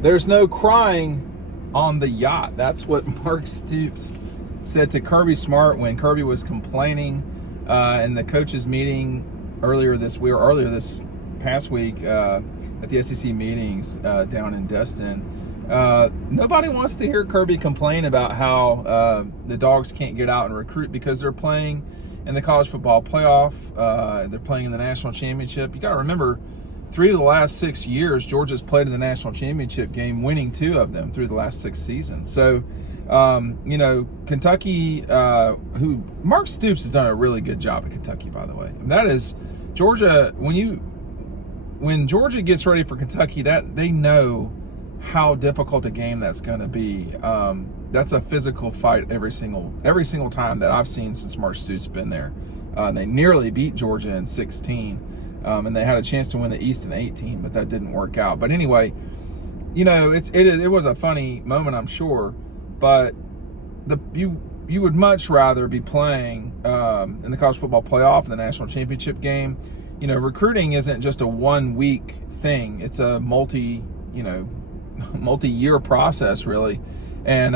There's no crying on the yacht. That's what Mark Stoops said to Kirby Smart when Kirby was complaining in the coaches meeting earlier this past week at the SEC meetings down in Destin. Nobody wants to hear Kirby complain about how the Dogs can't get out and recruit because they're playing in the college football playoff. They're playing in the national championship. You got to remember, 3 of the last 6 years, Georgia's played in the national championship game, winning 2 of them through the last 6 seasons. So, Kentucky, who Mark Stoops has done a really good job at Kentucky, by the way. And that is Georgia. When Georgia gets ready for Kentucky, that they know how difficult a game that's going to be. That's a physical fight every single time that I've seen since Mark Stoops been there. They nearly beat Georgia in 16. And they had a chance to win the East in 18, but that didn't work out. But anyway, it was a funny moment, I'm sure. But you would much rather be playing in the college football playoff, the national championship game. Recruiting isn't just a 1-week thing. It's a multi-year process, really. And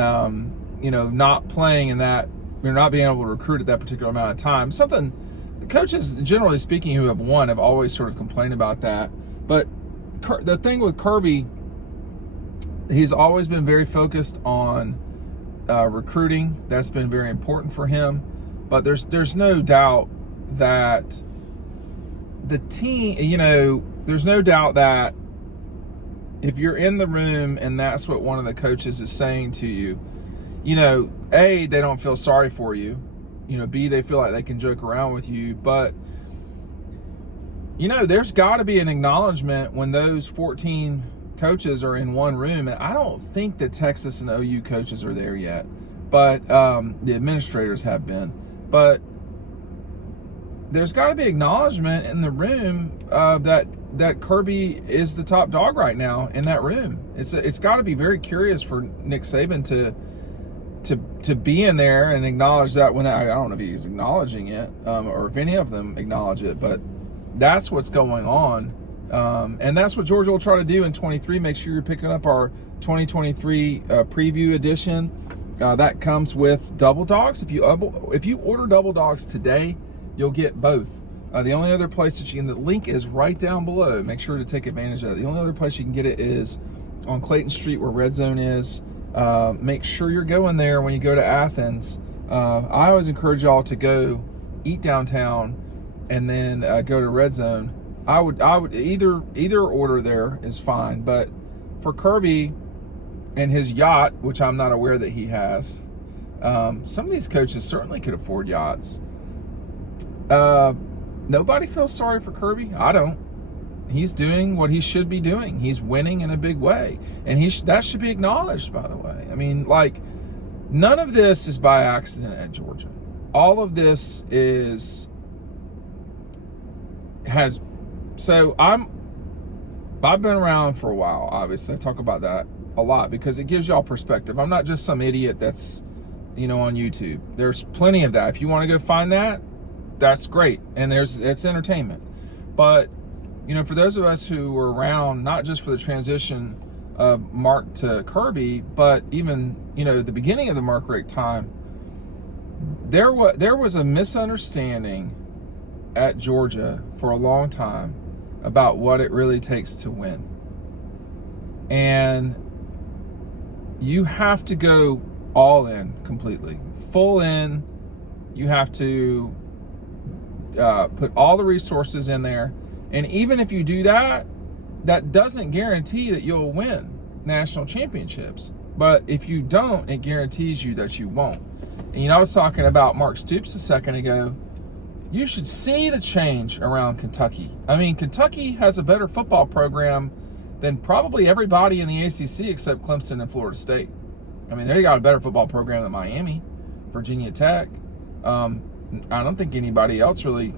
not playing in that, you're not being able to recruit at that particular amount of time. Something coaches, generally speaking, who have won have always sort of complained about that. But the thing with Kirby, he's always been very focused on recruiting. That's been very important for him. But there's no doubt that the team, there's no doubt that if you're in the room and that's what one of the coaches is saying to you, A, they don't feel sorry for you. B, they feel like they can joke around with you. But, there's got to be an acknowledgement when those 14 coaches are in one room. And I don't think the Texas and OU coaches are there yet. But the administrators have been. But there's got to be acknowledgement in the room that Kirby is the top dog right now in that room. It's got to be very curious for Nick Saban to be in there and acknowledge that when I don't know if he's acknowledging it or if any of them acknowledge it, but that's what's going on. And that's what Georgia will try to do in 23. Make sure you're picking up our 2023 preview edition. That comes with double dogs. If you order double dogs today, you'll get both. The only other place that the link is right down below. Make sure to take advantage of it. The only other place you can get it is on Clayton Street where Red Zone is. Make sure you're going there when you go to Athens. I always encourage y'all to go eat downtown and then go to Red Zone. I would either order there is fine, but for Kirby and his yacht, which I'm not aware that he has, some of these coaches certainly could afford yachts. Nobody feels sorry for Kirby. I don't. He's doing what he should be doing. He's winning in a big way. And that should be acknowledged, by the way. I mean, none of this is by accident at Georgia. All of this so I've been around for a while, obviously. I talk about that a lot because it gives y'all perspective. I'm not just some idiot that's, on YouTube. There's plenty of that. If you want to go find that, that's great. And it's entertainment. But, for those of us who were around, not just for the transition of Mark to Kirby, but even, the beginning of the Mark Richt time, there was a misunderstanding at Georgia for a long time about what it really takes to win. And you have to go all in completely, full in. You have to put all the resources in there. And even if you do that, that doesn't guarantee that you'll win national championships. But if you don't, it guarantees you that you won't. And I was talking about Mark Stoops a second ago. You should see the change around Kentucky. I mean, Kentucky has a better football program than probably everybody in the ACC except Clemson and Florida State. I mean, they got a better football program than Miami, Virginia Tech. I don't think anybody else really,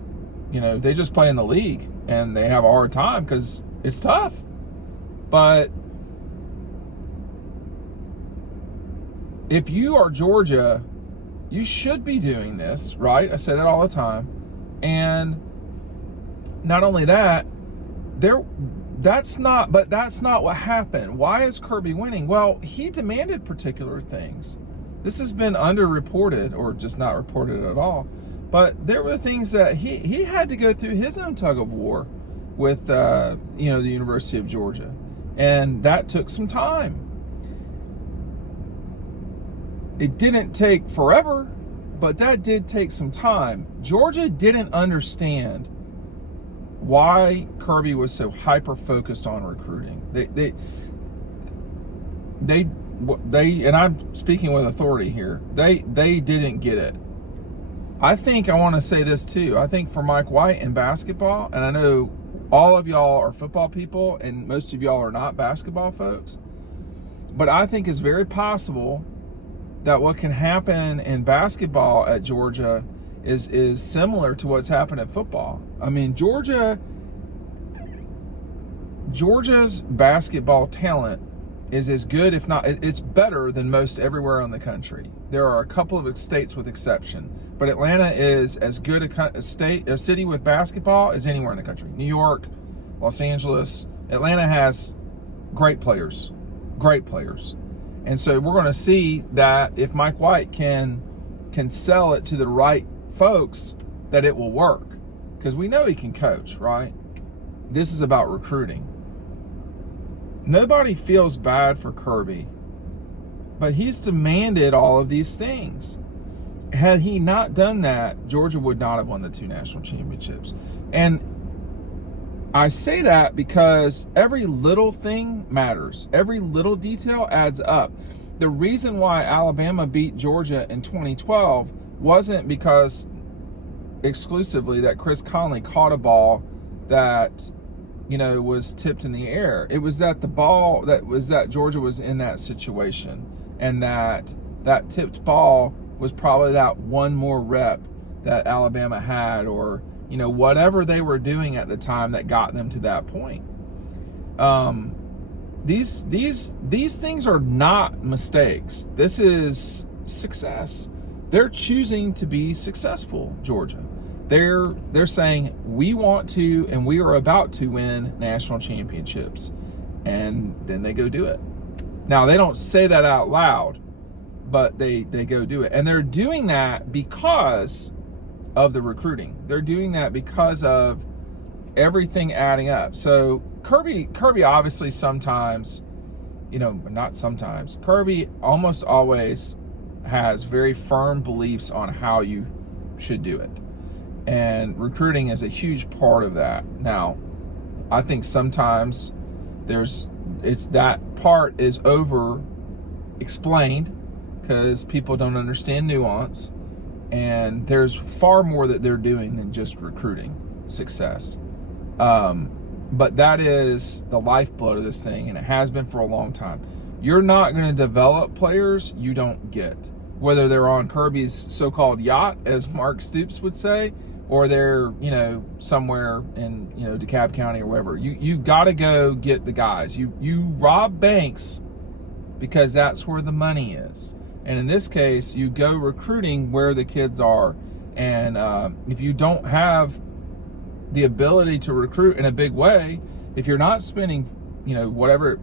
they just play in the league and they have a hard time because it's tough. But if you are Georgia, you should be doing this, right? I say that all the time. And not only that, that's not what happened. Why is Kirby winning? Well, he demanded particular things. This has been underreported, or just not reported at all. But there were things that he had to go through his own tug of war with the University of Georgia, and that took some time. It didn't take forever, but that did take some time. Georgia didn't understand why Kirby was so hyper focused on recruiting. They and I'm speaking with authority here. They didn't get it. I want to say this too. I think for Mike White in basketball, and I know all of y'all are football people and most of y'all are not basketball folks, but I think it's very possible that what can happen in basketball at Georgia is similar to what's happened in football. I mean, Georgia's basketball talent is as good, if not, it's better than most everywhere in the country. There are a couple of states with exception, but Atlanta is as good a city with basketball as anywhere in the country. New York, Los Angeles, Atlanta has great players. And so we're going to see that if Mike White can sell it to the right folks, that it will work, because we know he can coach, right? This is about recruiting. Nobody feels bad for Kirby, but he's demanded all of these things. Had he not done that, Georgia would not have won the 2 national championships. And I say that because every little thing matters. Every little detail adds up. The reason why Alabama beat Georgia in 2012 wasn't because exclusively that Chris Conley caught a ball that was tipped in the air. It was that that Georgia was in that situation, and that tipped ball was probably that one more rep that Alabama had, or whatever they were doing at the time that got them to that point. These things are not mistakes. This is success. They're choosing to be successful, Georgia. They're saying, we want to and we are about to win national championships, and then they go do it. Now, they don't say that out loud, but they go do it. And they're doing that because of the recruiting. They're doing that because of everything adding up. So Kirby obviously sometimes, not sometimes, Kirby almost always has very firm beliefs on how you should do it. And recruiting is a huge part of that. Now, I think sometimes that part is over explained because people don't understand nuance, and there's far more that they're doing than just recruiting success. But that is the lifeblood of this thing, and it has been for a long time. You're not going to develop players you don't get, whether they're on Kirby's so-called yacht, as Mark Stoops would say, or they're, somewhere in, DeKalb County or wherever. You've got to go get the guys. You rob banks because that's where the money is. And in this case, you go recruiting where the kids are. And if you don't have the ability to recruit in a big way, if you're not spending, whatever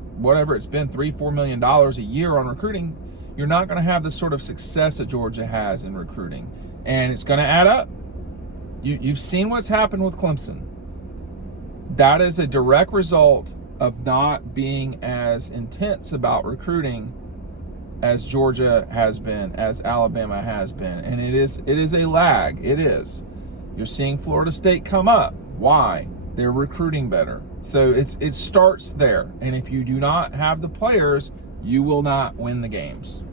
it's been, $3-4 million a year on recruiting, you're not going to have the sort of success that Georgia has in recruiting. And it's going to add up. You've seen what's happened with Clemson. That is a direct result of not being as intense about recruiting as Georgia has been, as Alabama has been. And it is a lag. It is. You're seeing Florida State come up. Why? They're recruiting better. So it starts there. And if you do not have the players, you will not win the games.